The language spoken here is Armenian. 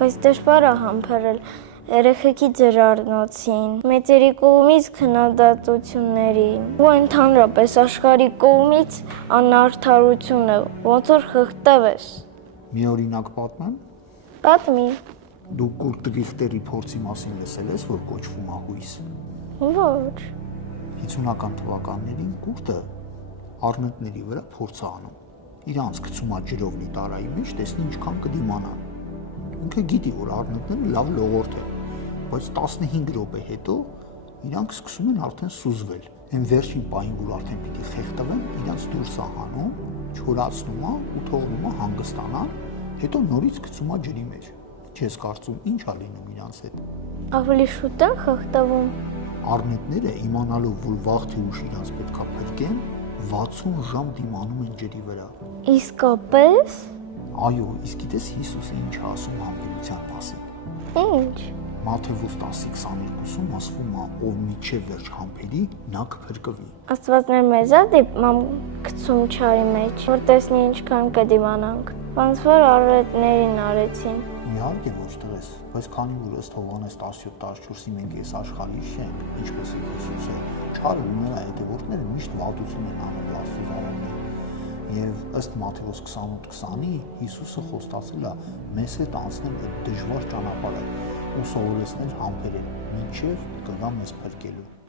բայց դժվար է համբերել երեխեքի ջրառնոցին, մեծերի կողմից քննադատություններին ու ընդհանրապես աշխարհի կողմից անարդարությունը, ոնց որ խղճտև ես։ Մի օրինակ պատմեմ։ Պատմի։ Դու Կուրտ Ռիխտերի փորձի մասին լսել ես, որ կոչվում է հույս։ Ոչ։ 50-ական թվականներին Կուրտը առնետների վրա փորձ է անում։ Իրանց գցում է ջրովնի տարայի մեջ, տեսնի ինչքան կդիմանան։ Ինքը գիտի, որ առնետները լավ լողորդ են, բայց 15 րոպե հետո իրանք սկսում են արդեն սուզվել։ Այն վերջին պահին, որ արդեն պիտի խեղդվեն, իրանց դուրս է հանում, չորացնում է ու թողնում է հանգստանալ, հետո նորից գցում է ջրի մեջ։ Չես կարծում ինչ է լինում իրանց հետ։ Ավելի շուտ են խղճտվում։ Առնետները իմանալով, որ վաղ թե ուշ իրանց պետքա փրկեն, 60 ժամ դիմանում են ջրի վրա։ Իսկապես։ Այո, իսկ գիտես Հիսուսը ինչ է ասում համբերության մասին։ Ինչ։ Մատթեոս 10:22-ում ասվում է, ով միջև վերջ համբերի, նա կփրկվի։ Աստվածներ մեզ է դիպմամ գցում չարի մեջ, որ տեսնի ինչքան կդիմանանք։ Ոնց որ առնետներին արեցին։ Իհարկե ոչ տղես, բայց քանի որ ըստ Հովհաննես 17:14-ի մենք այս աշխարհի շենք, ինչպես է Հիսուսը, չարը ու նրա հետևորդները միշտ վատություն են անում Աստծո զավակներին։ Եվ ըստ Մատթեոս 28:20-ի Հիսուսը խոստացել է մեզ հետ անցնել այդ դժվար ճանապարհը ու սովորեցնել համբերել, մինչև կգա մեզ փրկելու։